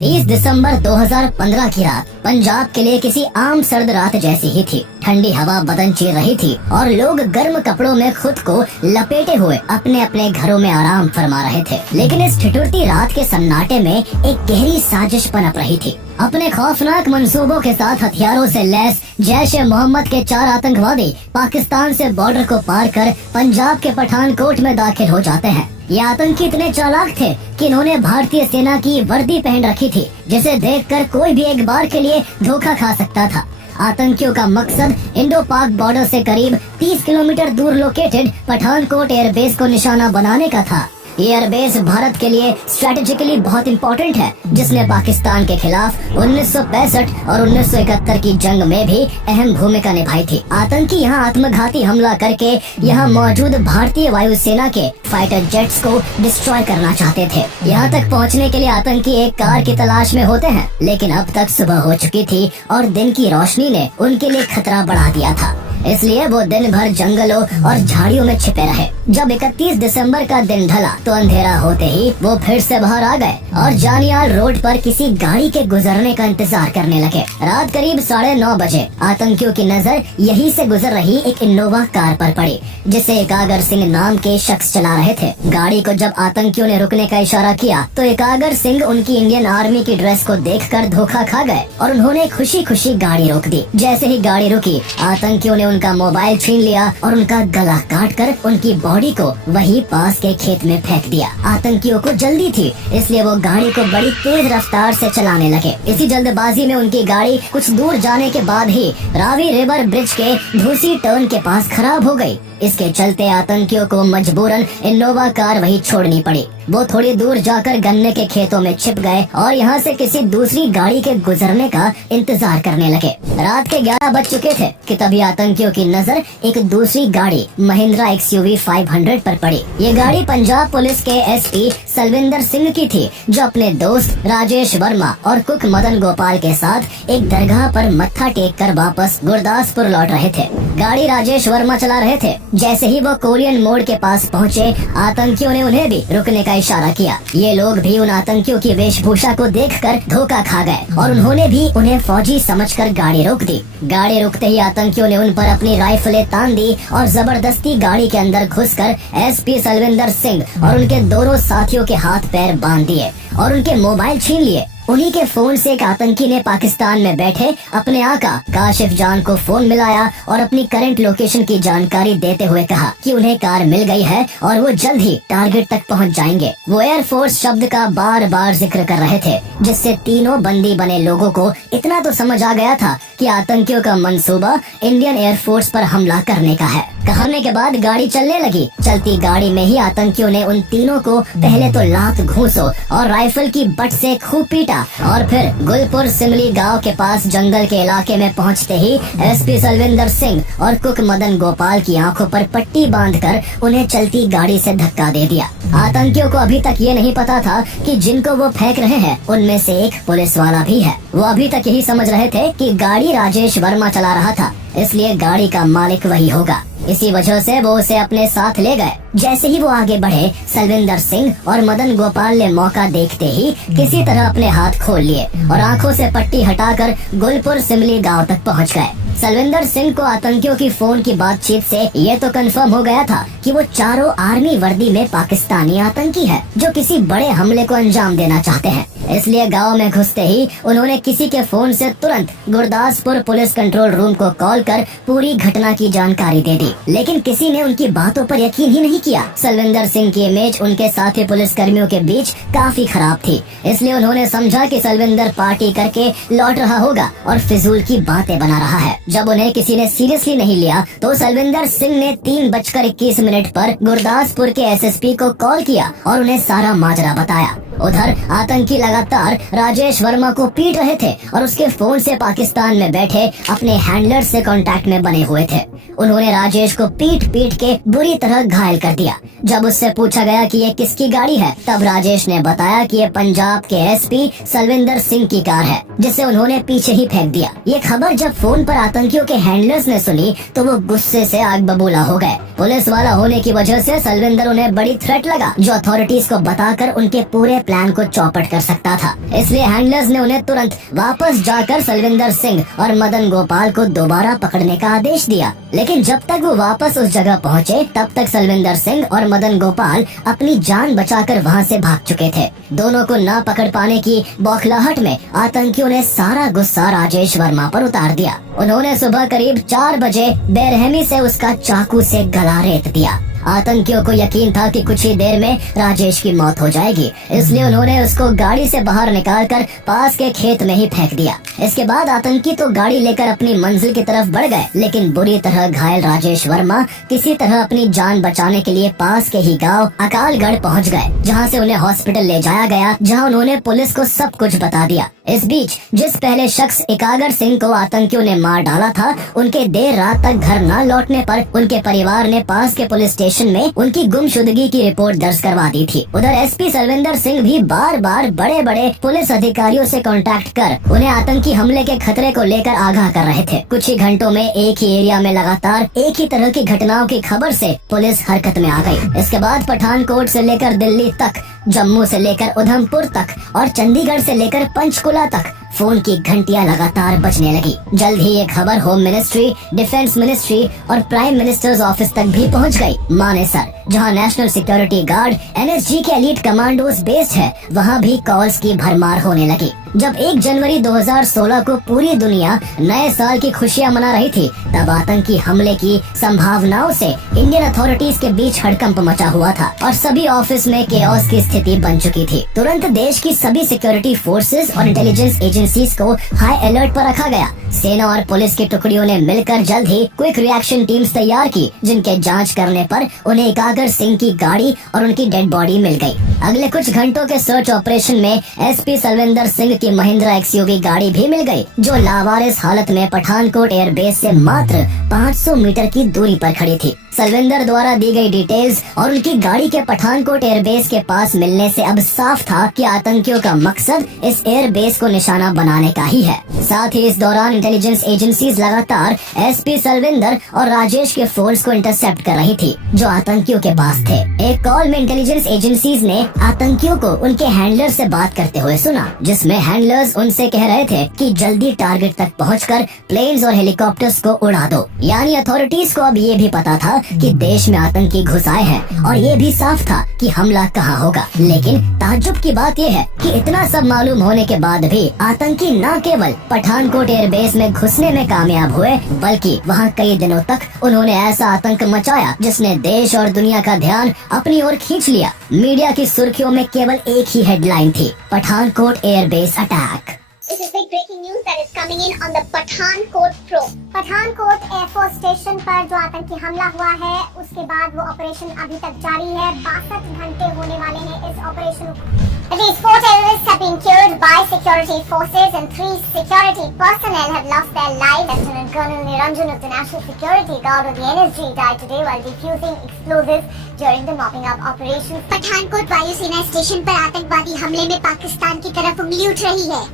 30 दिसंबर 2015 की रात पंजाब के लिए किसी आम सर्द रात जैसी ही थी। ठंडी हवा बदन चीर रही थी और लोग गर्म कपड़ों में खुद को लपेटे हुए अपने अपने घरों में आराम फरमा रहे थे। लेकिन इस ठिठुरती रात के सन्नाटे में एक गहरी साजिश पनप रही थी। अपने खौफनाक मंसूबों के साथ हथियारों से लैस जैश-ए-मोहम्मद के 4 आतंकवादी पाकिस्तान से बॉर्डर को पार कर पंजाब के पठानकोट में दाखिल हो जाते हैं। ये आतंकी इतने चालाक थे कि इन्होंने भारतीय सेना की वर्दी पहन रखी थी, जिसे देखकर कोई भी एक बार के लिए धोखा खा सकता था। आतंकियों का मकसद इंडो पाक बॉर्डर से करीब 30 किलोमीटर दूर लोकेटेड पठानकोट एयरबेस को निशाना बनाने का था। ये एयरबेस भारत के लिए स्ट्रेटेजिकली बहुत इम्पोर्टेंट है, जिसने पाकिस्तान के खिलाफ 1965 और 1971 की जंग में भी अहम भूमिका निभाई थी। आतंकी यहाँ आत्मघाती हमला करके यहाँ मौजूद भारतीय वायुसेना के फाइटर जेट्स को डिस्ट्रॉय करना चाहते थे। यहाँ तक पहुँचने के लिए आतंकी एक कार की तलाश में होते हैं, लेकिन अब तक सुबह हो चुकी थी और दिन की रोशनी ने उनके लिए खतरा बढ़ा दिया था। इसलिए वो दिन भर जंगलों और झाड़ियों में छिपे रहे। जब 31 दिसंबर का दिन ढला तो अंधेरा होते ही वो फिर से बाहर आ गए और जानियाल रोड पर किसी गाड़ी के गुजरने का इंतजार करने लगे। रात करीब 9:30 बजे आतंकियों की नजर यहीं से गुजर रही एक इनोवा कार पर पड़ी, जिसे एकागर सिंह नाम के शख्स चला रहे थे। गाड़ी को जब आतंकियों ने रुकने का इशारा किया तो एकागर सिंह उनकी इंडियन आर्मी की ड्रेस को देखकर धोखा खा गए और उन्होंने खुशी खुशी गाड़ी रोक दी। जैसे ही गाड़ी रुकी, आतंकियों ने उनका मोबाइल छीन लिया और उनका गला काटकर उनकी बॉडी को वहीं पास के खेत में फेंक दिया। आतंकियों को जल्दी थी, इसलिए वो गाड़ी को बड़ी तेज रफ्तार से चलाने लगे। इसी जल्दबाजी में उनकी गाड़ी कुछ दूर जाने के बाद ही रावी रिवर ब्रिज के धूसी टर्न के पास खराब हो गई। इसके चलते आतंकियों को मजबूरन इनोवा कार वहीं छोड़नी पड़ी। वो थोड़ी दूर जाकर गन्ने के खेतों में छिप गए और यहाँ से किसी दूसरी गाड़ी के गुजरने का इंतजार करने लगे। रात के 11 बज चुके थे कि तभी आतंकियों की नजर एक दूसरी गाड़ी महिंद्रा XUV 500 पर पड़ी। ये गाड़ी पंजाब पुलिस के SP सलविंदर सिंह की थी, जो अपने दोस्त राजेश वर्मा और कुक मदन गोपाल के साथ एक दरगाह पर मत्था टेक कर वापस गुरदासपुर लौट रहे थे। गाड़ी राजेश वर्मा चला रहे थे। जैसे ही वो कोरियन मोड़ के पास पहुँचे, आतंकियों ने उन्हें भी रुकने का इशारा किया। ये लोग भी उन आतंकियों की वेशभूषा को देखकर धोखा खा गए और उन्होंने भी उन्हें फौजी समझकर गाड़ी रोक दी। गाड़ी रुकते ही आतंकियों ने उन पर अपनी राइफलें तान दी और जबरदस्ती गाड़ी के अंदर घुसकर SP सलविंदर सिंह और उनके दोनों साथियों के हाथ पैर बांध दिए और उनके मोबाइल छीन लिए। उन्हीं के फोन से एक आतंकी ने पाकिस्तान में बैठे अपने आका काशिफ जान को फोन मिलाया और अपनी करंट लोकेशन की जानकारी देते हुए कहा कि उन्हें कार मिल गई है और वो जल्द ही टारगेट तक पहुंच जाएंगे। वो एयरफोर्स शब्द का बार बार जिक्र कर रहे थे, जिससे तीनों बंदी बने लोगों को इतना तो समझ आ गया था कि आतंकियों का मंसूबा इंडियन एयरफोर्स पर हमला करने का है। कहने के बाद गाड़ी चलने लगी। चलती गाड़ी में ही आतंकियों ने उन तीनों को पहले तो लात घूंसो और राइफल की बट से खूब पीटा और फिर गुलपुर सिमली गांव के पास जंगल के इलाके में पहुंचते ही SP सलविंदर सिंह और कुक मदन गोपाल की आंखों पर पट्टी बांधकर उन्हें चलती गाड़ी से धक्का दे दिया। आतंकियों को अभी तक ये नहीं पता था कि जिनको वो फेंक रहे हैं उनमें से एक पुलिस वाला भी है। वो अभी तक यही समझ रहे थे कि गाड़ी राजेश वर्मा चला रहा था, इसलिए गाड़ी का मालिक वही होगा। इसी वजह से वो उसे अपने साथ ले गए। जैसे ही वो आगे बढ़े, सलविंदर सिंह और मदन गोपाल ने मौका देखते ही किसी तरह अपने हाथ खोल लिए और आंखों से पट्टी हटाकर गुलपुर सिमली गांव तक पहुंच गए। सलविंदर सिंह को आतंकियों की फोन की बातचीत से ये तो कंफर्म हो गया था कि वो चारों आर्मी वर्दी में पाकिस्तानी आतंकी है, जो किसी बड़े हमले को अंजाम देना चाहते हैं। इसलिए गांव में घुसते ही उन्होंने किसी के फोन से तुरंत गुरदासपुर पुलिस कंट्रोल रूम को कॉल कर पूरी घटना की जानकारी दे दी, लेकिन किसी ने उनकी बातों पर यकीन ही नहीं किया। सलविंदर सिंह की इमेज उनके साथी पुलिस कर्मियों के बीच काफी खराब थी, इसलिए उन्होंने समझा कि सलविंदर पार्टी करके लौट रहा होगा और फिजूल की बातें बना रहा है। जब उन्हें किसी ने सीरियसली नहीं लिया तो सलविंदर सिंह ने 3:21 पर गुरदासपुर के SSP को कॉल किया और उन्हें सारा माजरा बताया। उधर आतंकी लगातार राजेश वर्मा को पीट रहे थे और उसके फोन से पाकिस्तान में बैठे अपने हैंडलर से कांटेक्ट में बने हुए थे। उन्होंने राजेश को पीट पीट के बुरी तरह घायल कर दिया। जब उससे पूछा गया कि ये किसकी गाड़ी है, तब राजेश ने बताया कि ये पंजाब के SP सलविंदर सिंह की कार है, जिसे उन्होंने पीछे ही फेंक दिया। ये खबर जब फोन पर आतंकियों के हैंडलर्स ने सुनी तो वो गुस्से से आग बबूला हो गए। पुलिस वाला होने की वजह से सलविंदर उन्हें बड़ी थ्रेट लगा, जो अथॉरिटीज को बताकर उनके पूरे प्लान को चौपट कर सकता था। इसलिए हैंडलर्स ने उन्हें तुरंत वापस जाकर सलविंदर सिंह और मदन गोपाल को दोबारा पकड़ने का आदेश दिया। लेकिन जब तक वो वापस उस जगह पहुँचे तब तक सलविंदर सिंह और मदन गोपाल अपनी जान बचाकर वहाँ से भाग चुके थे। दोनों को ना पकड़ पाने की बौखलाहट में आतंकियों ने सारा गुस्सा राजेश वर्मा पर उतार दिया। उन्होंने सुबह करीब 4 बजे बेरहमी से उसका चाकू से गला रेत दिया। आतंकियों को यकीन था कि कुछ ही देर में राजेश की मौत हो जाएगी, इसलिए उन्होंने उसको गाड़ी से बाहर निकालकर पास के खेत में ही फेंक दिया। इसके बाद आतंकी तो गाड़ी लेकर अपनी मंजिल की तरफ बढ़ गए, लेकिन बुरी तरह घायल राजेश वर्मा किसी तरह अपनी जान बचाने के लिए पास के ही गांव अकालगढ़ पहुंच गए, जहां से उन्हें हॉस्पिटल ले जाया गया, जहां उन्होंने पुलिस को सब कुछ बता दिया। इस बीच जिस पहले शख्स एकागर सिंह को आतंकियों ने मार डाला था, उनके देर रात तक घर न लौटने पर उनके परिवार ने पास के पुलिस स्टेशन में उनकी गुमशुदगी की रिपोर्ट दर्ज करवा दी थी। उधर एसपी सलविंदर सिंह भी बार बार बड़े बड़े पुलिस अधिकारियों से कांटेक्ट कर उन्हें आतंकी हमले के खतरे को लेकर आगाह कर रहे थे। कुछ ही घंटों में एक ही एरिया में लगातार एक ही तरह की घटनाओं की खबर से पुलिस हरकत में आ गई। इसके बाद पठानकोट से लेकर दिल्ली तक, जम्मू से लेकर उधमपुर तक और चंडीगढ़ से लेकर पंचकुला तक फोन की घंटियां लगातार बजने लगी। जल्द ही ये खबर होम मिनिस्ट्री, डिफेंस मिनिस्ट्री और प्राइम मिनिस्टर्स ऑफिस तक भी पहुंच गई। मानेसर, जहां नेशनल सिक्योरिटी गार्ड एनएसजी के एलीट कमांडोज बेस्ड है, वहां भी कॉल्स की भरमार होने लगी। जब 1 जनवरी 2016 को पूरी दुनिया नए साल की खुशियां मना रही थी, तब आतंकी हमले की संभावनाओं से इंडियन अथॉरिटीज के बीच हड़कंप मचा हुआ था और सभी ऑफिस में केओस की स्थिति बन चुकी थी। तुरंत देश की सभी सिक्योरिटी फोर्सेस और इंटेलिजेंस एजेंसीज को हाई अलर्ट पर रखा गया। सेना और पुलिस की टुकड़ियों ने मिलकर जल्द ही क्विक रिएक्शन टीम्स तैयार की, जिनके जांच करने पर उन्हें एकागर सिंह की गाड़ी और उनकी डेड बॉडी मिल गई। अगले कुछ घंटों के सर्च ऑपरेशन में एसपी सलविंदर सिंह की महिंद्रा एक्सयूवी गाड़ी भी मिल गई, जो लावारिस हालत में पठानकोट एयरबेस से मात्र 500 मीटर की दूरी पर खड़ी थी। सलविंदर द्वारा दी गई डिटेल्स और उनकी गाड़ी के पठानकोट एयरबेस के पास मिलने से अब साफ था कि आतंकियों का मकसद इस एयरबेस को निशाना बनाने का ही है। साथ ही इस दौरान इंटेलिजेंस एजेंसीज लगातार एसपी सलविंदर और राजेश के फोन्स को इंटरसेप्ट कर रही थी, जो आतंकियों के पास थे। एक कॉल में इंटेलिजेंस एजेंसीज ने आतंकियों को उनके हैंडलर से बात करते हुए सुना, जिसमें हैंडलर्स उनसे कह रहे थे कि जल्दी टारगेट तक पहुंचकर प्लेन्स और हेलीकॉप्टर्स को उड़ा दो। यानी अथॉरिटीज को अब ये भी पता था कि देश में आतंकी घुस आए हैं और ये भी साफ था कि हमला कहाँ होगा। लेकिन ताज्जुब की बात ये है कि इतना सब मालूम होने के बाद भी आतंकी न केवल पठानकोट एयरबेस में घुसने में कामयाब हुए, बल्कि वहाँ कई दिनों तक उन्होंने ऐसा आतंक मचाया जिसने देश और दुनिया का ध्यान अपनी ओर खींच लिया। मीडिया की सुर्खियों में केवल एक ही हेडलाइन थी, Pathankot airbase attack. This is big breaking news that is coming in on the Pathankot probe. Pathankot air force station पर जो आतंकी हमला हुआ है, उसके बाद वो ऑपरेशन अभी तक जारी है। 62 घंटे होने वाले हैं इस ऑपरेशन को। At least 4 terrorists have been killed by security forces and 3 security personnel have lost their lives. Lieutenant Colonel Niranjan of the National Security Guard of the NSG died today while defusing explosives during the mopping up operation. Pathankot वायुसेना station पर आतंकवादी हमले में पाकिस्तान की तरफ उंगली उठ रही है।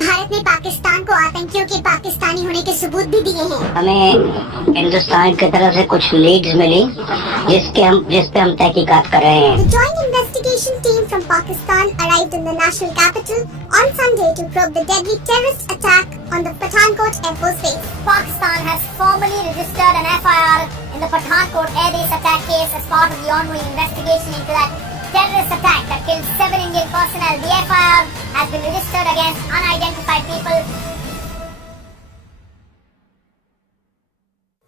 भारत ने पाकिस्तान को आतंकियों के पाकिस्तानी होने के सबूत भी दिए हैं। हमें हिंदुस्तान की तरफ से कुछ लीड्स मिली, जिस पे हम तहकीकात कर रहे हैं। The joint investigation team from Pakistan arrived in the national capital on Sunday to probe the deadly terrorist attack on the Pathankot Air Force Base. Pakistan has formally registered an FIR in the Pathankot Air Base attack case as part of the ongoing investigation into that terrorist attack that killed 7 Indian personnel. The FIR has been registered against unidentified people.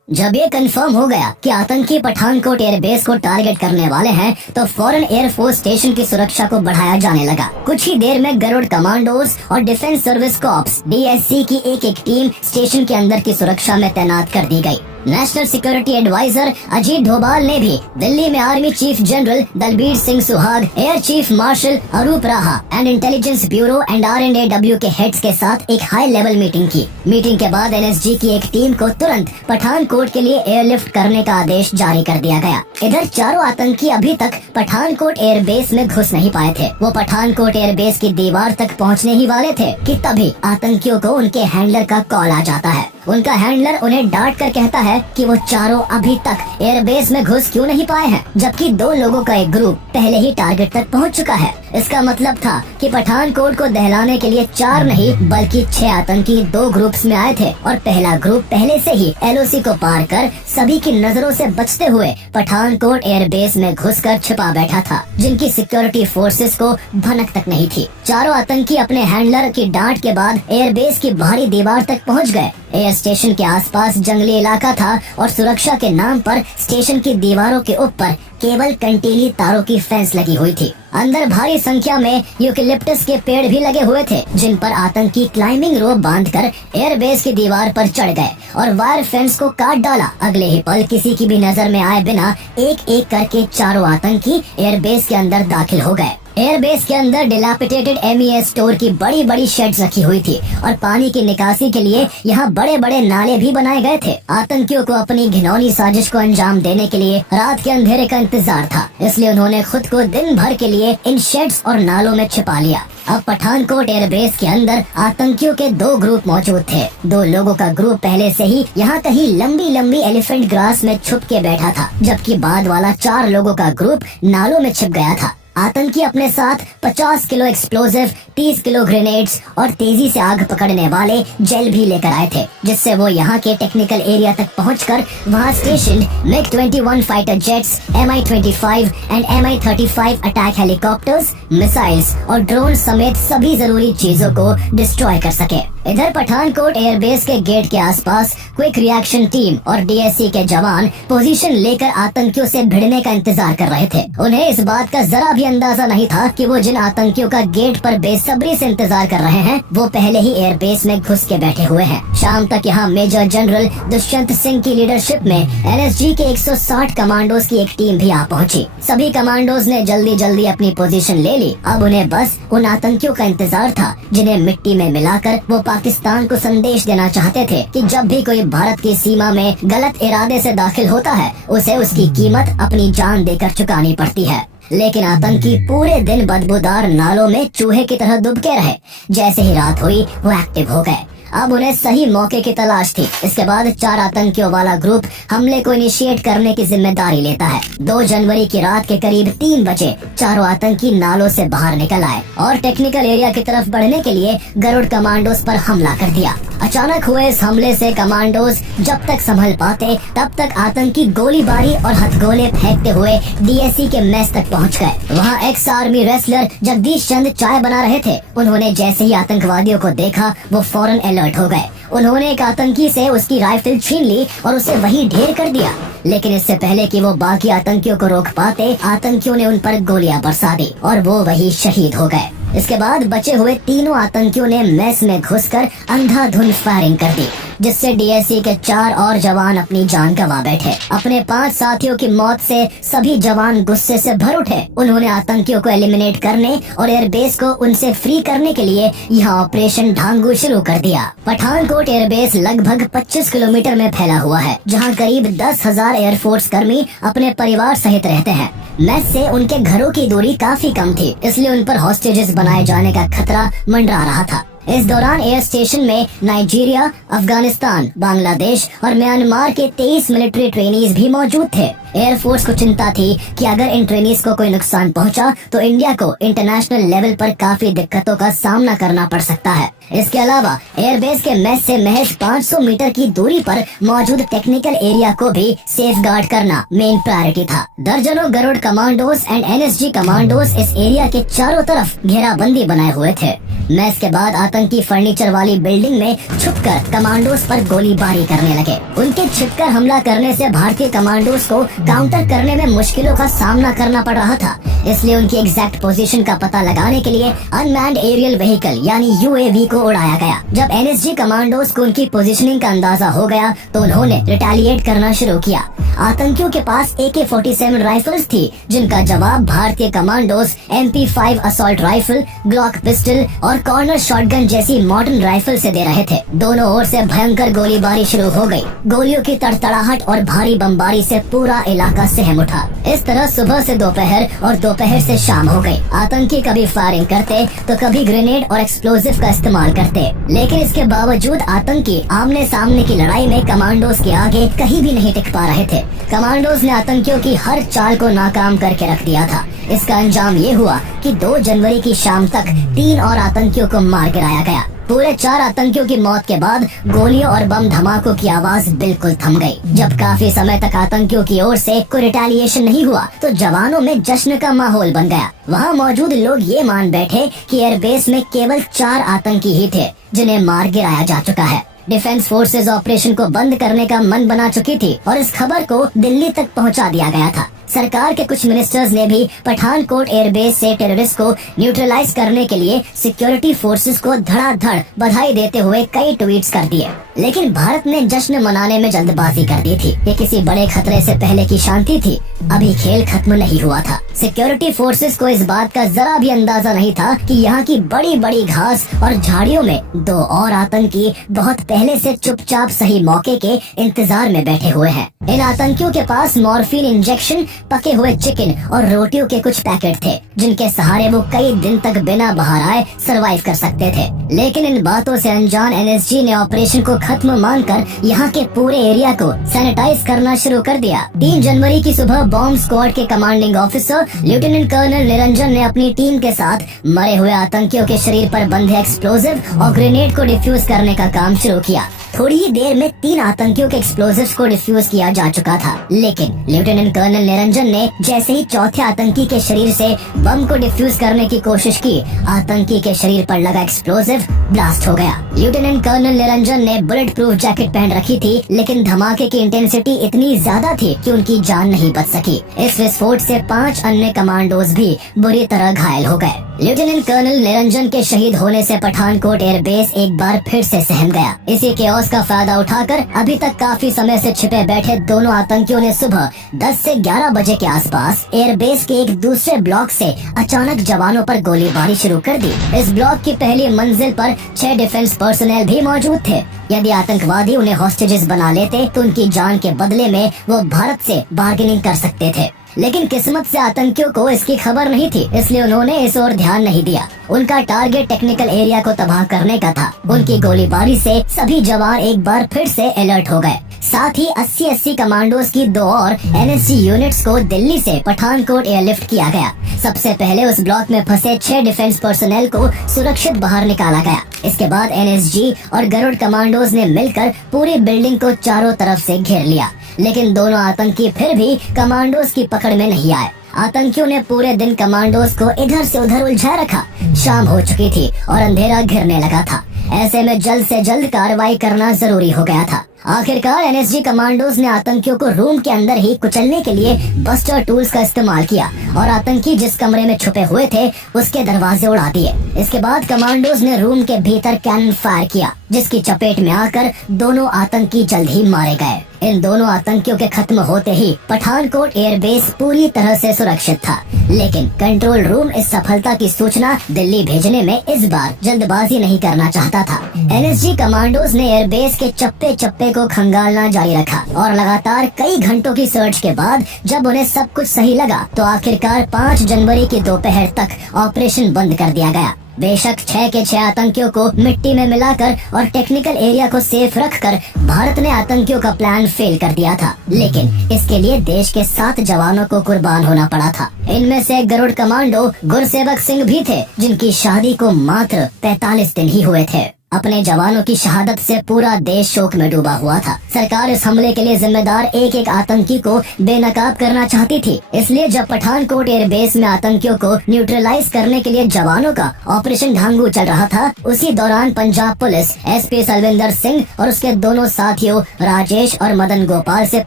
जब ये confirm हो गया कि आतंकी Pathankot airbase को target करने वाले हैं, तो फौरन एयरफोर्स स्टेशन की सुरक्षा को बढ़ाया जाने लगा। कुछ ही देर में गरुड़ कमांडोज और डिफेंस सर्विस कॉर्प्स DSC की एक टीम स्टेशन के अंदर की सुरक्षा में तैनात कर दी गई। National security adviser Ajit Doval ने भी दिल्ली में army chief general Dalbir Singh Suhag, air chief marshal अरूप राहा and intelligence bureau and R&AW के हेड्स के साथ एक हाई लेवल मीटिंग की। मीटिंग के बाद NSG की एक टीम को तुरंत पठानकोट के लिए एयरलिफ्ट करने का आदेश जारी कर दिया गया। इधर चारों आतंकी अभी तक पठानकोट एयरबेस में घुस नहीं पाए थे। वो पठानकोट एयरबेस की दीवार तक पहुंचने ही वाले थे कि तभी आतंकियों को उनके हैंडलर का कॉल आ जाता है। उनका हैंडलर उन्हें डांट कर कहता है कि वो चारों अभी तक एयरबेस में घुस क्यों नहीं पाए हैं, जबकि 2 लोगों का एक ग्रुप पहले ही टारगेट तक पहुंच चुका है। इसका मतलब था कि पठानकोट को दहलाने के लिए 4 नहीं बल्कि 6 आतंकी 2 ग्रुप्स में आए थे और पहला ग्रुप पहले से ही LOC को पार कर सभी की नजरों से बचते हुए पठानकोट एयरबेस में घुसकर छिपा बैठा था, जिनकी सिक्योरिटी फोर्सेस को भनक तक नहीं थी। चारों आतंकी अपने हैंडलर की डांट के बाद एयरबेस की बाहरी दीवार तक पहुंच गए। एयर स्टेशन के आसपास जंगली इलाका था और सुरक्षा के नाम पर स्टेशन की दीवारों के ऊपर केवल कंटीली तारों की फेंस लगी हुई थी। अंदर भारी संख्या में यूकेलिप्टस के पेड़ भी लगे हुए थे, जिन पर आतंकी क्लाइंबिंग रोप बांधकर एयरबेस की दीवार पर चढ़ गए और वायर फेंस को काट डाला। अगले ही पल किसी की भी नजर में आए बिना एक एक करके चारों आतंकी एयरबेस के अंदर दाखिल हो गए। एयरबेस के अंदर डिलापिटेटेड MES स्टोर की बड़ी बड़ी शेड्स रखी हुई थी और पानी की निकासी के लिए यहाँ बड़े बड़े नाले भी बनाए गए थे। आतंकियों को अपनी घिनौनी साजिश को अंजाम देने के लिए रात के अंधेरे का इंतजार था, इसलिए उन्होंने खुद को दिन भर के लिए इन शेड्स और नालों में छिपा लिया। अब पठानकोट एयरबेस के अंदर आतंकियों के 2 ग्रुप मौजूद थे। 2 लोगों का ग्रुप पहले से ही यहाँ कहीं लंबी लंबी एलिफेंट ग्रास में छुप के बैठा था, जबकि बाद वाला 4 लोगों का ग्रुप नालों में छिप गया था। आतंकी अपने साथ 50 किलो एक्सप्लोजिव, 30 किलो ग्रेनेड्स और तेजी से आग पकड़ने वाले जेल भी लेकर आए थे, जिससे वो यहाँ के टेक्निकल एरिया तक पहुंचकर वहाँ station MiG-21 fighter jets, Mi-25 and Mi-35 attack helicopters, missiles और ड्रोन समेत सभी जरूरी चीजों को डिस्ट्रॉय कर सके। इधर पठानकोट एयरबेस के गेट के आसपास क्विक रिएक्शन टीम और DSC के जवान पोजीशन लेकर आतंकियों से भिड़ने का इंतजार कर रहे थे। उन्हें इस बात का जरा भी अंदाजा नहीं था कि वो जिन आतंकियों का गेट पर बेसब्री से इंतजार कर रहे हैं वो पहले ही एयरबेस में घुस के बैठे हुए हैं। शाम तक यहाँ मेजर जनरल दुष्यंत सिंह की लीडरशिप में NSG के 160 कमांडोज की एक टीम भी आ पहुंची। सभी कमांडोज ने जल्दी जल्दी अपनी पोजीशन ले ली। अब उन्हें बस उन आतंकियों का इंतजार था जिन्हें मिट्टी में मिलाकर वो पाकिस्तान को संदेश देना चाहते थे कि जब भी कोई भारत की सीमा में गलत इरादे से दाखिल होता है उसे उसकी कीमत अपनी जान देकर चुकानी पड़ती है। लेकिन आतंकी पूरे दिन बदबूदार नालों में चूहे की तरह दुबके रहे। जैसे ही रात हुई वो एक्टिव हो गए। अब उन्हें सही मौके की तलाश थी। इसके बाद 4 आतंकियों वाला ग्रुप हमले को इनिशिएट करने की जिम्मेदारी लेता है। 2 जनवरी की रात के करीब 3 बजे चारों आतंकी नालों से बाहर निकल आए और टेक्निकल एरिया की तरफ बढ़ने के लिए गरुड़ कमांडोज पर हमला कर दिया। अचानक हुए इस हमले से कमांडोज जब तक संभल पाते तब तक आतंकी गोलीबारी और हथगोले फेंकते हुए DSC के मेस तक पहुंच गए। वहां एक्स आर्मी रेसलर जगदीश चंद चाय बना रहे थे। उन्होंने जैसे ही आतंकवादियों को देखा वो फौरन अलर्ट हो गए। उन्होंने एक आतंकी से उसकी राइफल छीन ली और उसे वहीं ढेर कर दिया। लेकिन इससे पहले कि वो बाकी आतंकियों को रोक पाते आतंकियों ने उन पर गोलियां बरसा दी और वो वहीं शहीद हो गए। इसके बाद बचे हुए तीनों आतंकियों ने मेस में घुसकर अंधाधुंध फायरिंग कर दी, जिससे DSC के 4 और जवान अपनी जान गंवा बैठे। अपने 5 साथियों की मौत से सभी जवान गुस्से से भर उठे। उन्होंने आतंकियों को एलिमिनेट करने और एयरबेस को उनसे फ्री करने के लिए यहाँ ऑपरेशन ढांगू शुरू कर दिया। पठानकोट एयरबेस लगभग 25 किलोमीटर में फैला हुआ है, जहाँ करीब 10,000 एयरफोर्स कर्मी अपने परिवार सहित रहते हैं। मेस से उनके घरों की दूरी काफी कम थी, इसलिए उन पर हॉस्टेजेस बनाए जाने का खतरा मंडरा रहा था। इस दौरान एयर स्टेशन में नाइजीरिया, अफगानिस्तान, बांग्लादेश और म्यांमार के 23 मिलिट्री ट्रेनीज भी मौजूद थे। एयरफोर्स को चिंता थी कि अगर इन ट्रेनीज को कोई नुकसान पहुंचा तो इंडिया को इंटरनेशनल लेवल पर काफी दिक्कतों का सामना करना पड़ सकता है। इसके अलावा एयरबेस के मेस से महज 500 मीटर की दूरी पर मौजूद टेक्निकल एरिया को भी सेफ गार्ड करना मेन प्रायोरिटी था। दर्जनों Garud commandos and NSG commandos इस एरिया के चारों तरफ घेराबंदी बनाए हुए थे। मेस के बाद आतंकी फर्नीचर वाली बिल्डिंग में छुपकर कमांडोज पर गोलीबारी करने लगे। उनके छिपकर हमला करने से भारतीय कमांडोज को काउंटर करने में मुश्किलों का सामना करना पड़ रहा था, इसलिए उनकी एग्जैक्ट पोजीशन का पता लगाने के लिए अनमैन्ड एरियल व्हीकल यानी UAV को उड़ाया गया। जब NSG कमांडोज को उनकी पोजीशनिंग का अंदाजा हो गया तो उन्होंने रिटेलिएट करना शुरू किया। आतंकियों के पास AK-47 राइफल्स थी, जिनका जवाब भारतीय commandos MP5 assault rifle, Glock pistol और कॉर्नर शॉटगन जैसी मॉडर्न राइफल से दे रहे थे। दोनों ओर से भयंकर गोलीबारी शुरू हो गई। गोलियों की तड़तड़ाहट और भारी बमबारी से पूरा इलाका सहम उठा। इस तरह सुबह से दोपहर और दोपहर से शाम हो गई। आतंकी कभी फायरिंग करते तो कभी ग्रेनेड और एक्सप्लोजिव का इस्तेमाल करते, लेकिन इसके बावजूद आतंकी आमने सामने की लड़ाई में कमांडोज के आगे कहीं भी नहीं टिक पा रहे थे। कमांडोज ने आतंकियों की हर चाल को नाकाम करके रख दिया था। इसका अंजाम ये हुआ कि 2 जनवरी की शाम तक 3 और आतंकियों को मार गिराया गया। पूरे 4 आतंकियों की मौत के बाद गोलियों और बम धमाकों की आवाज बिल्कुल थम गई। जब काफी समय तक आतंकियों की ओर से कोई रिटेलिएशन नहीं हुआ तो जवानों में जश्न का माहौल बन गया। वहाँ मौजूद लोग ये मान बैठे कि एयरबेस में केवल 4 आतंकी ही थे जिन्हें मार गिराया जा चुका है। डिफेंस फोर्सेज ऑपरेशन को बंद करने का मन बना चुकी थी और इस खबर को दिल्ली तक पहुंचा दिया गया था। सरकार के कुछ मिनिस्टर्स ने भी पठानकोट एयरबेस से टेररिस्ट को न्यूट्रलाइज करने के लिए सिक्योरिटी फोर्सेस को धड़ाधड़ बधाई देते हुए कई ट्वीट्स कर दिए। लेकिन भारत ने जश्न मनाने में जल्दबाजी कर दी थी। ये किसी बड़े खतरे से पहले की शांति थी, अभी खेल खत्म नहीं हुआ था। सिक्योरिटी फोर्सेस को इस बात का जरा भी अंदाजा नहीं था कि यहाँ की बड़ी बड़ी घास और झाड़ियों में 2 और आतंकी बहुत पहले से चुपचाप सही मौके के इंतजार में बैठे हुए हैं। इन आतंकियों के पास मॉर्फिन इंजेक्शन, पके हुए चिकन और रोटियों के कुछ पैकेट थे, जिनके सहारे वो कई दिन तक बिना बाहर आए सरवाइव कर सकते थे। लेकिन इन बातों से अनजान NSG ने ऑपरेशन को खत्म मानकर यहाँ के पूरे एरिया को सैनिटाइज करना शुरू कर दिया। 3 जनवरी की सुबह बॉम्ब स्क्वाड के commanding officer lieutenant colonel Niranjan ने अपनी टीम के साथ मरे हुए आतंकियों के शरीर पर बंधे एक्सप्लोजिव और ग्रेनेड को डिफ्यूज करने का काम शुरू किया। थोड़ी ही देर में 3 आतंकियों के एक्सप्लोजिव्स को डिफ्यूज किया जा चुका था, लेकिन लेफ्टिनेंट कर्नल निरंजन ने जैसे ही चौथे आतंकी के शरीर से बम को डिफ्यूज करने की कोशिश की, आतंकी के शरीर पर लगा एक्सप्लोजिव ब्लास्ट हो गया। लेफ्टिनेंट कर्नल निरंजन ने बुलेट प्रूफ जैकेट पहन रखी थी, लेकिन धमाके की इंटेंसिटी इतनी ज्यादा थी कि उनकी जान नहीं बच सकी। इस विस्फोट से 5 अन्य कमांडोज भी बुरी तरह घायल हो गए। लेफ्टिनेंट कर्नल निरंजन के शहीद होने से पठानकोट एयरबेस एक बार फिर से सहम गया। इसी केओस का फायदा उठाकर अभी तक काफी समय से छिपे बैठे दोनों आतंकियों ने सुबह 10 से 11 बजे के आसपास एयरबेस के एक दूसरे ब्लॉक से अचानक जवानों पर गोलीबारी शुरू कर दी। इस ब्लॉक की पहली मंजिल पर 6 डिफेंस पर्सनल भी मौजूद थे। यदि आतंकवादी उन्हें हॉस्टेजेस बना लेते तो उनकी जान के बदले में वो भारत से बार्गेनिंग कर सकते थे, लेकिन किस्मत से आतंकियों को इसकी खबर नहीं थी, इसलिए उन्होंने इस ओर ध्यान नहीं दिया। उनका टारगेट टेक्निकल एरिया को तबाह करने का था। उनकी गोलीबारी से सभी जवान एक बार फिर से अलर्ट हो गए। साथ ही 80 कमांडोज की 2 और NSG यूनिट्स को दिल्ली से पठानकोट एयरलिफ्ट किया गया। सबसे पहले उस ब्लॉक में फंसे 6 डिफेंस पर्सनल को सुरक्षित बाहर निकाला गया। इसके बाद NSG और गरुड़ कमांडोज ने मिलकर पूरी बिल्डिंग को चारों तरफ से घेर लिया, लेकिन दोनों आतंकी फिर भी कमांडोज की पकड़ में नहीं आए। आतंकियों ने पूरे दिन कमांडोज को इधर से उधर उलझा रखा। शाम हो चुकी थी और अंधेरा घिरने लगा था। ऐसे में जल्द से जल्द कार्रवाई करना जरूरी हो गया था। आखिरकार NSG कमांडोज ने आतंकियों को रूम के अंदर ही कुचलने के लिए बस्टर टूल्स का इस्तेमाल किया और आतंकी जिस कमरे में छुपे हुए थे उसके दरवाजे उड़ा दिए। इसके बाद कमांडोज ने रूम के भीतर कैनन फायर किया, जिसकी चपेट में आकर दोनों आतंकी जल्द ही मारे गए। इन दोनों आतंकियों के खत्म होते ही पठानकोट एयरबेस पूरी तरह से सुरक्षित था, लेकिन कंट्रोल रूम इस सफलता की सूचना दिल्ली भेजने में इस बार जल्दबाजी नहीं करना चाहता था। NSG कमांडोज ने एयरबेस के चप्पे चप्पे को खंगालना जारी रखा और लगातार कई घंटों की सर्च के बाद जब उन्हें सब कुछ सही लगा तो आखिरकार 5 जनवरी की दोपहर तक ऑपरेशन बंद कर दिया गया। बेशक 6 के 6 आतंकियों को मिट्टी में मिलाकर और टेक्निकल एरिया को सेफ रखकर भारत ने आतंकियों का प्लान फेल कर दिया था, लेकिन इसके लिए देश के 7 जवानों को कुर्बान होना पड़ा था। इनमें से गरुड़ कमांडो गुरसेवक सिंह भी थे, जिनकी शादी को मात्र 45 दिन ही हुए थे। अपने जवानों की शहादत से पूरा देश शोक में डूबा हुआ था। सरकार इस हमले के लिए जिम्मेदार एक एक आतंकी को बेनकाब करना चाहती थी। इसलिए जब पठानकोट एयरबेस में आतंकियों को न्यूट्रलाइज करने के लिए जवानों का ऑपरेशन ढांगू चल रहा था, उसी दौरान पंजाब पुलिस SP सलविंदर सिंह और उसके दोनों साथियों राजेश और मदन गोपाल से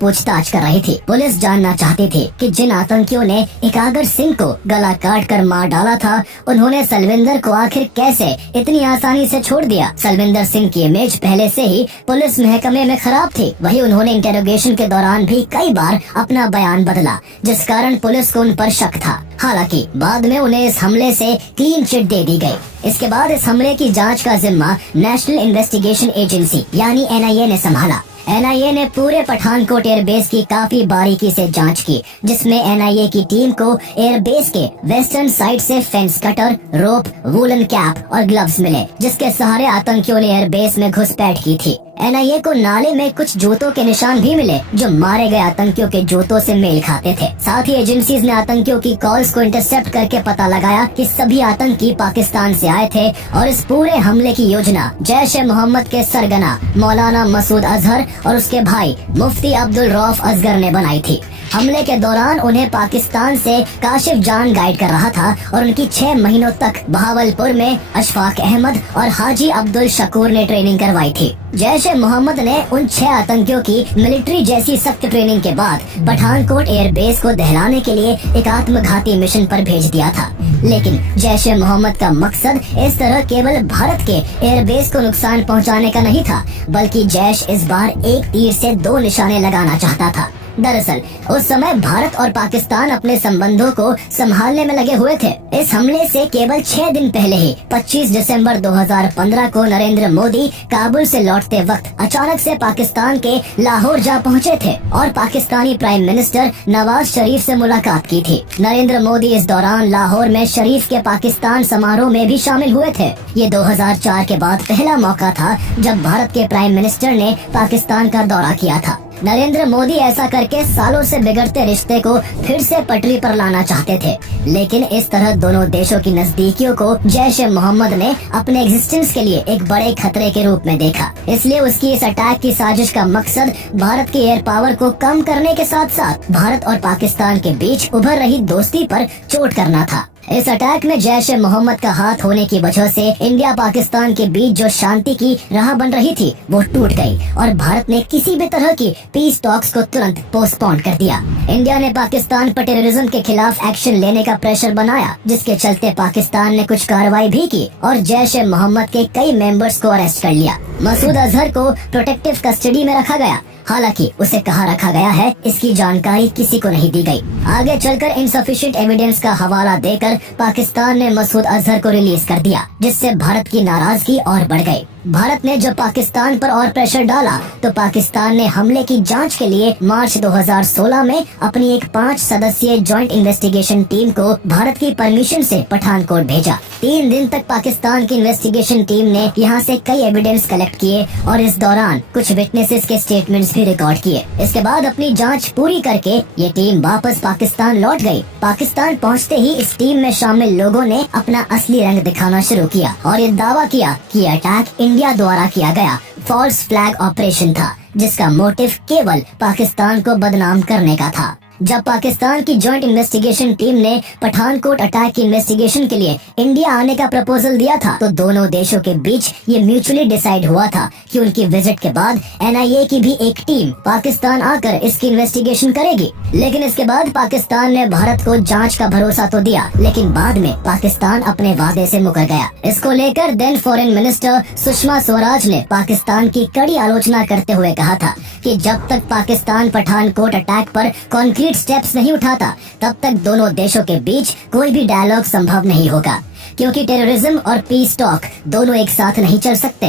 पूछताछ कर रही थी। पुलिस जानना चाहती थी कि जिन आतंकियों ने एकागर सिंह को गला काट कर मार डाला था, उन्होंने सलविंदर को आखिर कैसे इतनी आसानी से छोड़ दिया। दिया। सलविंदर सिंह की इमेज पहले से ही पुलिस महकमे में खराब थी। वही उन्होंने इंटेरोगेशन के दौरान भी कई बार अपना बयान बदला, जिस कारण पुलिस को उन पर शक था। हालांकि बाद में उन्हें इस हमले से क्लीन चिट दे दी गई। इसके बाद इस हमले की जांच का जिम्मा नेशनल इन्वेस्टिगेशन एजेंसी यानी NIA ने संभाला। NIA ने पूरे पठानकोट एयरबेस की काफी बारीकी से जांच की, जिसमें NIA की टीम को एयरबेस के वेस्टर्न साइड से फेंस कटर, रोप, वूलन कैप और ग्लव्स मिले, जिसके सहारे आतंकियों ने एयरबेस में घुसपैठ की थी। NIA को नाले में कुछ जूतों के निशान भी मिले, जो मारे गए आतंकियों के जूतों से मेल खाते थे। साथ ही एजेंसीज ने आतंकियों की कॉल्स को इंटरसेप्ट करके पता लगाया कि सभी आतंकी पाकिस्तान से आए थे और इस पूरे हमले की योजना जैश-ए-मोहम्मद के सरगना मौलाना मसूद अजहर और उसके भाई मुफ्ती अब्दुल रऊफ असगर ने बनाई थी। हमले के दौरान उन्हें पाकिस्तान से काशिफ जान गाइड कर रहा था और उनकी 6 महीनों तक बहावलपुर में अशफाक अहमद और हाजी अब्दुल शकूर ने ट्रेनिंग करवाई थी। जैश-ए-मोहम्मद ने उन 6 आतंकियों की मिलिट्री जैसी सख्त ट्रेनिंग के बाद पठानकोट एयरबेस को दहलाने के लिए एक आत्मघाती मिशन पर भेज दिया था। लेकिन जैश-ए-मोहम्मद का मकसद इस तरह केवल भारत के एयरबेस को नुकसान पहुंचाने का नहीं था, बल्कि जैश इस बार एक तीर से 2 निशाने लगाना चाहता था। दरअसल उस समय भारत और पाकिस्तान अपने संबंधों को संभालने में लगे हुए थे। इस हमले से केवल 6 दिन पहले ही 25 दिसंबर 2015 को नरेंद्र मोदी काबुल से लौटते वक्त अचानक से पाकिस्तान के लाहौर जा पहुंचे थे और पाकिस्तानी प्राइम मिनिस्टर नवाज शरीफ से मुलाकात की थी। नरेंद्र मोदी इस दौरान लाहौर में शरीफ के पाकिस्तान समारोह में भी शामिल हुए थे। ये 2004 के बाद पहला मौका था जब भारत के प्राइम मिनिस्टर ने पाकिस्तान का दौरा किया था। नरेंद्र मोदी ऐसा करके सालों से बिगड़ते रिश्ते को फिर से पटरी पर लाना चाहते थे, लेकिन इस तरह दोनों देशों की नजदीकियों को जैश-ए-मोहम्मद ने अपने एग्जिस्टेंस के लिए एक बड़े खतरे के रूप में देखा। इसलिए उसकी इस अटैक की साजिश का मकसद भारत के एयर पावर को कम करने के साथ साथ भारत और पाकिस्तान के बीच उभर रही दोस्ती पर चोट करना था। इस अटैक में जैश-ए-मोहम्मद का हाथ होने की वजह से इंडिया पाकिस्तान के बीच जो शांति की राह बन रही थी वो टूट गई और भारत ने किसी भी तरह की पीस टॉक्स को तुरंत पोस्टपोन कर दिया। इंडिया ने पाकिस्तान पर टेररिज्म के खिलाफ एक्शन लेने का प्रेशर बनाया, जिसके चलते पाकिस्तान ने कुछ कार्रवाई भी की और जैश-ए-मोहम्मद के कई मेंबर्स को अरेस्ट कर लिया। मसूद अजहर को प्रोटेक्टिव कस्टडी में रखा गया। हालांकि उसे कहाँ रखा गया है इसकी जानकारी किसी को नहीं दी गई। आगे चलकर इनसफिशिएंट एविडेंस का हवाला देकर पाकिस्तान ने मसूद अजहर को रिलीज कर दिया, जिससे भारत की नाराजगी और बढ़ गई। भारत ने जब पाकिस्तान पर और प्रेशर डाला तो पाकिस्तान ने हमले की जांच के लिए मार्च 2016 में अपनी एक 5 सदस्यीय जॉइंट इन्वेस्टिगेशन टीम को भारत की परमिशन से पठानकोट भेजा। 3 दिन तक पाकिस्तान की इन्वेस्टिगेशन टीम ने यहाँ से कई एविडेंस कलेक्ट किए और इस दौरान कुछ विटनेसेस के स्टेटमेंट्स भी रिकॉर्ड किए। इसके बाद अपनी जांच पूरी करके ये टीम वापस पाकिस्तान लौट गई। पाकिस्तान पहुँचते ही इस टीम में शामिल लोगों ने अपना असली रंग दिखाना शुरू किया और ये दावा किया कि अटैक इंडिया द्वारा किया गया फॉल्स फ्लैग ऑपरेशन था, जिसका मोटिव केवल पाकिस्तान को बदनाम करने का था। जब पाकिस्तान की जॉइंट इन्वेस्टिगेशन टीम ने पठानकोट अटैक की इन्वेस्टिगेशन के लिए इंडिया आने का प्रपोजल दिया था तो दोनों देशों के बीच ये म्यूचुअली डिसाइड हुआ था कि उनकी विजिट के बाद NIA की भी एक टीम पाकिस्तान आकर इसकी इन्वेस्टिगेशन करेगी। लेकिन इसके बाद पाकिस्तान ने भारत को जांच का भरोसा तो दिया, लेकिन बाद में पाकिस्तान अपने वादे से मुकर गया। इसको लेकर then foreign minister Sushma Swaraj ने पाकिस्तान की कड़ी आलोचना करते हुए कहा था कि जब तक पाकिस्तान पठानकोट अटैक पर कॉन्क्रीट स्टेप्स नहीं उठाता तब तक दोनों देशों के बीच कोई भी डायलॉग संभव नहीं होगा, क्योंकि टेररिज्म और पीस टॉक दोनों एक साथ नहीं चल सकते।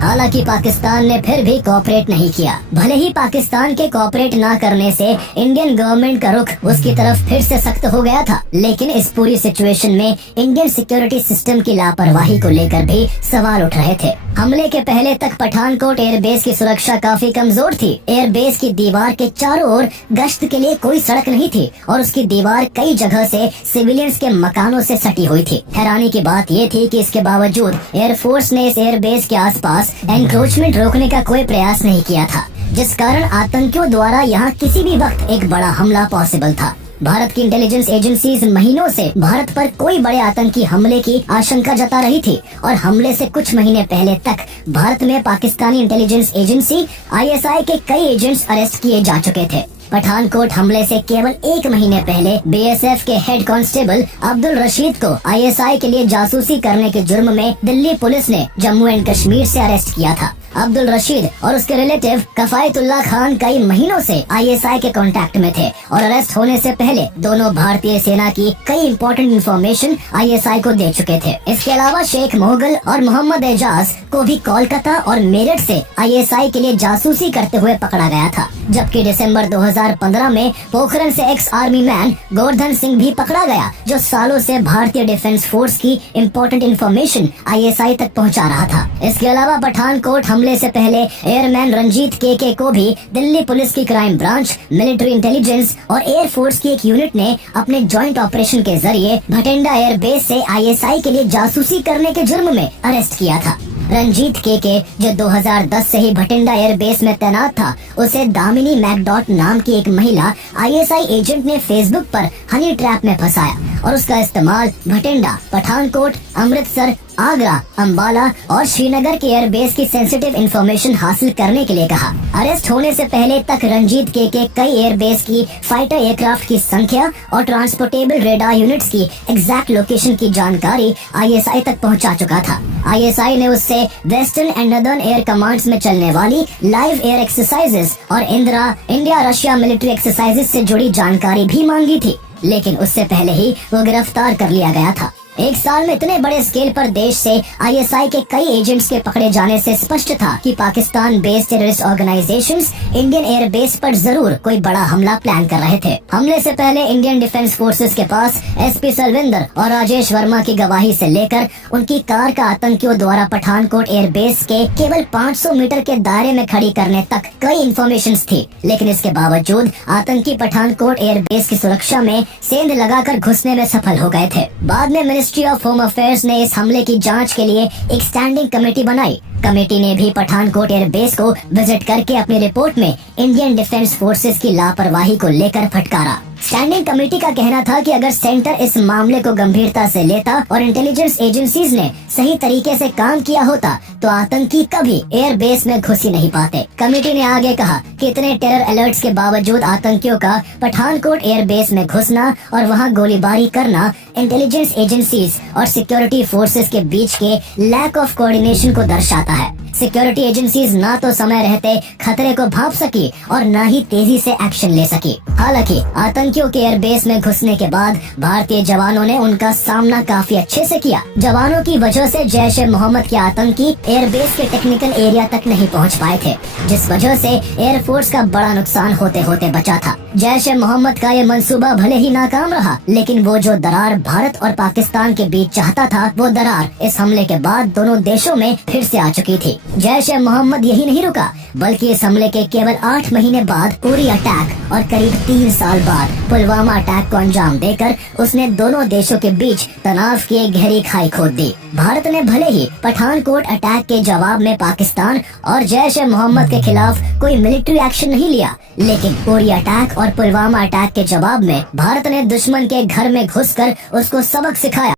हालांकि पाकिस्तान ने फिर भी कोऑपरेट नहीं किया। भले ही पाकिस्तान के कोऑपरेट ना करने से इंडियन गवर्नमेंट का रुख उसकी तरफ फिर से सख्त हो गया था, लेकिन इस पूरी सिचुएशन में इंडियन सिक्योरिटी सिस्टम की लापरवाही को लेकर भी सवाल उठ रहे थे। हमले के पहले तक पठानकोट एयरबेस की सुरक्षा काफी कमजोर थी। एयरबेस की दीवार के चारों ओर गश्त के लिए कोई सड़क नहीं थी और उसकी दीवार कई जगह से सिविलियंस के मकानों से सटी हुई थी। हैरानी की बात ये थी कि इसके बावजूद एयरफोर्स ने इस एयरबेस के आसपास एनक्रोचमेंट रोकने का कोई प्रयास नहीं किया था, जिस कारण आतंकियों द्वारा यहाँ किसी भी वक्त एक बड़ा हमला पॉसिबल था। भारत की इंटेलिजेंस एजेंसीज महीनों से भारत पर कोई बड़े आतंकी हमले की आशंका जता रही थी और हमले से कुछ महीने पहले तक भारत में पाकिस्तानी इंटेलिजेंस एजेंसी ISI के कई एजेंट्स अरेस्ट किए जा चुके थे। पठानकोट हमले से केवल 1 महीने पहले बीएसएफ के हेड कांस्टेबल अब्दुल रशीद को आईएसआई के लिए जासूसी करने के जुर्म में दिल्ली पुलिस ने जम्मू एंड कश्मीर से अरेस्ट किया था। अब्दुल रशीद और उसके रिलेटिव कफायतुल्लाह खान कई महीनों से आईएसआई के कांटेक्ट में थे और अरेस्ट होने से पहले दोनों भारतीय सेना की कई इंपॉर्टेंट इंफॉर्मेशन आईएसआई को दे चुके थे। इसके अलावा शेख मोहगल और मोहम्मद एजाज को भी कोलकाता और मेरठ से आईएसआई के लिए जासूसी करते हुए पकड़ा गया था, जबकि दिसंबर 2015 में पोखरण से ex army man Govardhan Singh भी पकड़ा गया, जो सालों से भारतीय डिफेंस फोर्स की इम्पोर्टेंट इंफॉर्मेशन आईएसआई तक पहुंचा रहा था। इसके अलावा पठानकोट हमले से पहले एयरमैन रंजीत के को भी दिल्ली पुलिस की क्राइम ब्रांच, मिलिट्री इंटेलिजेंस और एयर फोर्स की एक यूनिट ने अपने जॉइंट ऑपरेशन के जरिए भटिंडा एयर बेस से आईएसआई के लिए जासूसी करने के जुर्म में अरेस्ट किया था। रंजीत के जो 2010 से ही भटिंडा एयर बेस में तैनात था, उसे दामिनी मैकडॉट नाम की एक महिला आईएसआई एजेंट ने फेसबुक पर हनी ट्रैप में फंसाया और उसका इस्तेमाल भटिंडा, पठानकोट, अमृतसर, आगरा, अंबाला और श्रीनगर के एयरबेस की सेंसिटिव इंफॉर्मेशन हासिल करने के लिए कहा। अरेस्ट होने से पहले तक रंजीत के कई एयरबेस की फाइटर एयरक्राफ्ट की संख्या और ट्रांसपोर्टेबल रेडार यूनिट्स की एग्जैक्ट लोकेशन की जानकारी आईएसआई तक पहुंचा चुका था। आईएसआई ने उससे western and northern air commands में चलने वाली लाइव एयर एक्सरसाइजेस और इंडिया रशिया मिलिट्री एक्सरसाइजेस से जुड़ी जानकारी भी मांगी थी, लेकिन उससे पहले ही वो गिरफ्तार कर लिया गया था। एक साल में इतने बड़े स्केल पर देश से आईएसआई के कई एजेंट्स के पकड़े जाने से स्पष्ट था कि Pakistan based terrorist organisations Indian air base पर जरूर कोई बड़ा हमला प्लान कर रहे थे। हमले से पहले इंडियन डिफेंस फोर्सेस के पास एसपी सलविंदर और राजेश वर्मा की गवाही से लेकर उनकी कार का आतंकियों द्वारा पठानकोट एयर बेस के केवल 500 मीटर के दायरे में खड़ी करने तक कई इंफॉर्मेशन थी, लेकिन इसके बावजूद आतंकी पठानकोट एयर बेस की सुरक्षा में सेंध लगाकर घुसने में सफल हो गए थे। बाद में मिनिस्ट्री ऑफ होम अफेयर्स ने इस हमले की जांच के लिए एक स्टैंडिंग कमेटी बनाई। कमेटी ने भी पठानकोट एयर बेस को विजिट करके अपनी रिपोर्ट में इंडियन डिफेंस फोर्सेस की लापरवाही को लेकर फटकारा। स्टैंडिंग कमेटी का कहना था कि अगर सेंटर इस मामले को गंभीरता से लेता और इंटेलिजेंस एजेंसीज ने सही तरीके से काम किया होता तो आतंकी कभी एयर बेस में घुस ही नहीं पाते। कमेटी ने आगे कहा कि इतने टेरर अलर्ट्स के बावजूद आतंकियों का पठानकोट एयर बेस में घुसना और वहां गोलीबारी करना इंटेलिजेंस एजेंसीज और सिक्योरिटी फोर्सेस के बीच के लैक ऑफ कोऑर्डिनेशन को दर्शाता है। सिक्योरिटी एजेंसीज ना तो समय रहते खतरे को भांप सकी और न ही तेजी से एक्शन ले सकी। हालांकि आतंकियों के एयरबेस में घुसने के बाद भारतीय जवानों ने उनका सामना काफी अच्छे से किया। जवानों की वजह से जैश ए मोहम्मद के आतंकी एयरबेस के टेक्निकल एरिया तक नहीं पहुंच पाए थे, जिस वजह से एयरफोर्स का बड़ा नुकसान होते होते बचा था। जैश ए मोहम्मद का ये मंसूबा भले ही नाकाम रहा, लेकिन वो जो दरार भारत और पाकिस्तान के बीच चाहता था, वो दरार इस हमले के बाद दोनों देशों में फिर से आ चुकी थी। जैश ए मोहम्मद यही नहीं रुका, बल्कि इस हमले के केवल 8 महीने बाद उरी अटैक और करीब 3 साल बाद पुलवामा अटैक को अंजाम देकर उसने दोनों देशों के बीच तनाव की एक गहरी खाई खोद दी। भारत ने भले ही पठानकोट अटैक के जवाब में पाकिस्तान और जैश ए मोहम्मद के खिलाफ कोई मिलिट्री एक्शन नहीं लिया, लेकिन उरी अटैक और पुलवामा अटैक के जवाब में भारत ने दुश्मन के घर में घुसकर उसको सबक सिखाया।